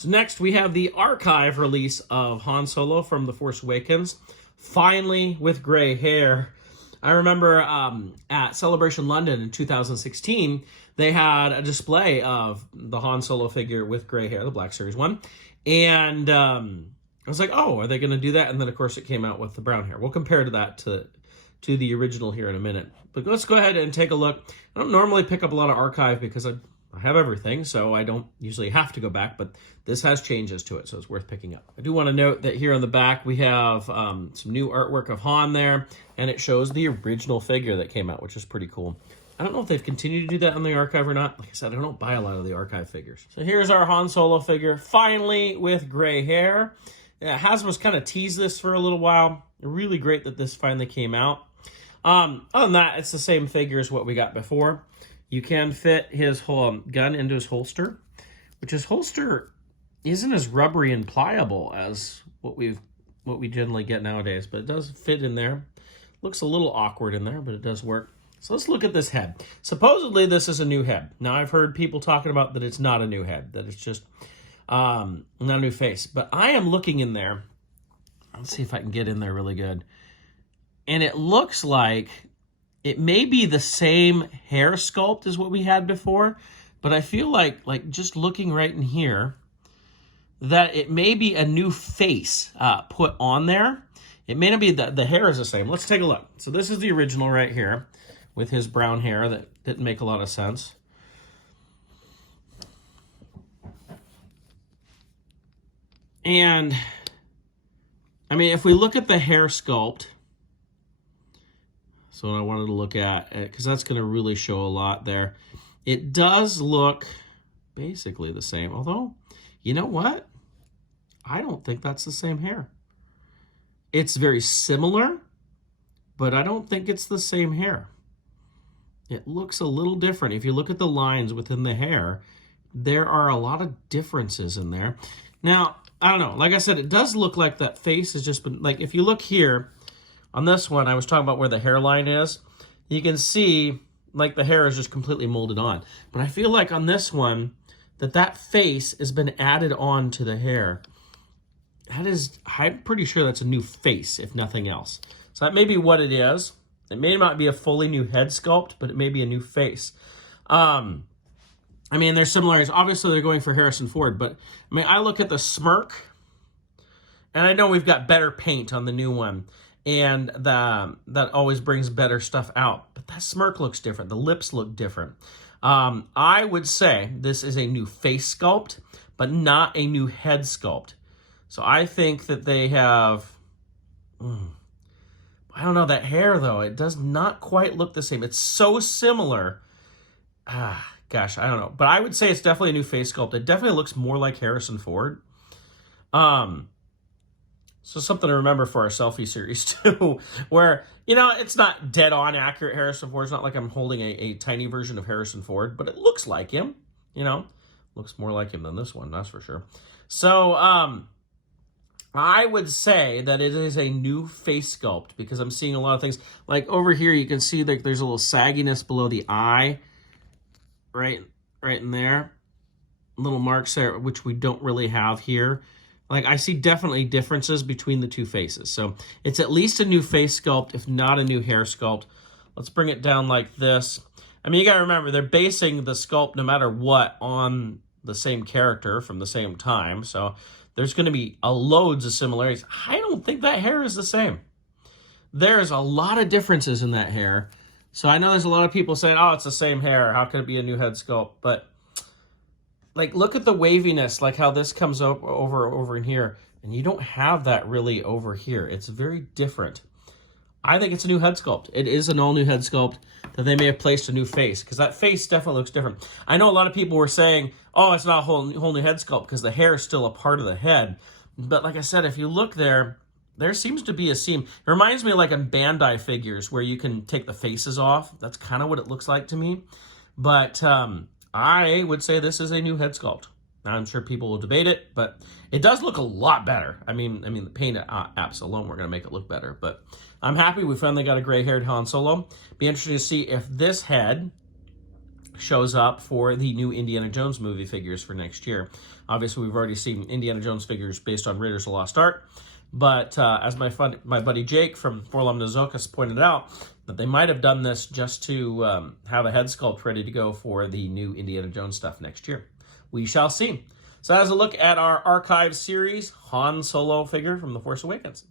So next we have the archive release of Han Solo from The Force Awakens, finally with gray hair. I remember at Celebration London in 2016, they had a display of the Han Solo figure with gray hair, the Black Series one, and I was like, oh, are they going to do that? And then, of course, it came out with the brown hair. We'll compare to that to the original here in a minute. But let's go ahead and take a look. I don't normally pick up a lot of archive because I have everything, so I don't usually have to go back, but this has changes to it, so it's worth picking up. I do want to note that here on the back, we have some new artwork of Han there, and it shows the original figure that came out, which is pretty cool. I don't know if they've continued to do that on the archive or not. Like I said, I don't buy a lot of the archive figures. So here's our Han Solo figure, finally with gray hair. Yeah, Hasbro's kind of teased this for a little while. Really great that this finally came out. Other than that, it's the same figure as what we got before. You can fit his whole gun into his holster, which his holster isn't as rubbery and pliable as what we generally get nowadays, but it does fit in there. Looks a little awkward in there, but it does work. So let's look at this head. Supposedly this is a new head. Now I've heard people talking about that it's not a new head, that it's just not a new face. But I am looking in there. Let's see if I can get in there really good. And it looks like it may be the same hair sculpt as what we had before, but I feel like just looking right in here, that it may be a new face put on there. It may not be that the hair is the same. Let's take a look. So this is the original right here with his brown hair that didn't make a lot of sense. And, I mean, if we look at the hair sculpt, so I wanted to look at it because that's going to really show a lot there. It does look basically the same, although, you know what? I don't think that's the same hair. It's very similar, but I don't think it's the same hair. It looks a little different. If you look at the lines within the hair, there are a lot of differences in there. Now, I don't know. Like I said, it does look like that face has just been, like if you look here, on this one, I was talking about where the hairline is. You can see like the hair is just completely molded on. But I feel like on this one, that face has been added on to the hair. That is, I'm pretty sure that's a new face, if nothing else. So that may be what it is. It may not be a fully new head sculpt, but it may be a new face. I mean, there's similarities. Obviously, they're going for Harrison Ford, but I mean, I look at the smirk, and I know we've got better paint on the new one, and that always brings better stuff out. But that smirk looks different. The lips look different. I would say this is a new face sculpt, but not a new head sculpt. So I think that they have... I don't know, that hair, though, it does not quite look the same. It's so similar. Gosh, I don't know. But I would say it's definitely a new face sculpt. It definitely looks more like Harrison Ford. So something to remember for our selfie series, too, where, you know, it's not dead-on accurate Harrison Ford. It's not like I'm holding a tiny version of Harrison Ford, but it looks like him, you know. Looks more like him than this one, that's for sure. So, I would say that it is a new face sculpt because I'm seeing a lot of things. Like over here, you can see that there's a little sagginess below the eye, right in there. Little marks there, which we don't really have here. Like, I see definitely differences between the two faces. So it's at least a new face sculpt, if not a new hair sculpt. Let's bring it down like this. I mean, you got to remember, they're basing the sculpt no matter what on the same character from the same time. So there's going to be loads of similarities. I don't think that hair is the same. There's a lot of differences in that hair. So I know there's a lot of people saying, oh, it's the same hair. How could it be a new head sculpt? But like, look at the waviness, like how this comes over in here. And you don't have that really over here. It's very different. I think it's a new head sculpt. It is an all-new head sculpt that they may have placed a new face, because that face definitely looks different. I know a lot of people were saying, oh, it's not a whole new head sculpt because the hair is still a part of the head. But like I said, if you look there seems to be a seam. It reminds me of like in Bandai figures where you can take the faces off. That's kind of what it looks like to me. But I would say this is a new head sculpt. Now, I'm sure people will debate it, but it does look a lot better. I mean, the paint apps alone were going to make it look better. But I'm happy we finally got a gray-haired Han Solo. Be interesting to see if this head shows up for the new Indiana Jones movie figures for next year. Obviously, we've already seen Indiana Jones figures based on Raiders of the Lost Ark, but as my buddy Jake from Forlum Nozokas pointed out, that they might have done this just to have a head sculpt ready to go for the new Indiana Jones stuff next year. We shall see. So that is a look at our archive series Han Solo figure from The Force Awakens.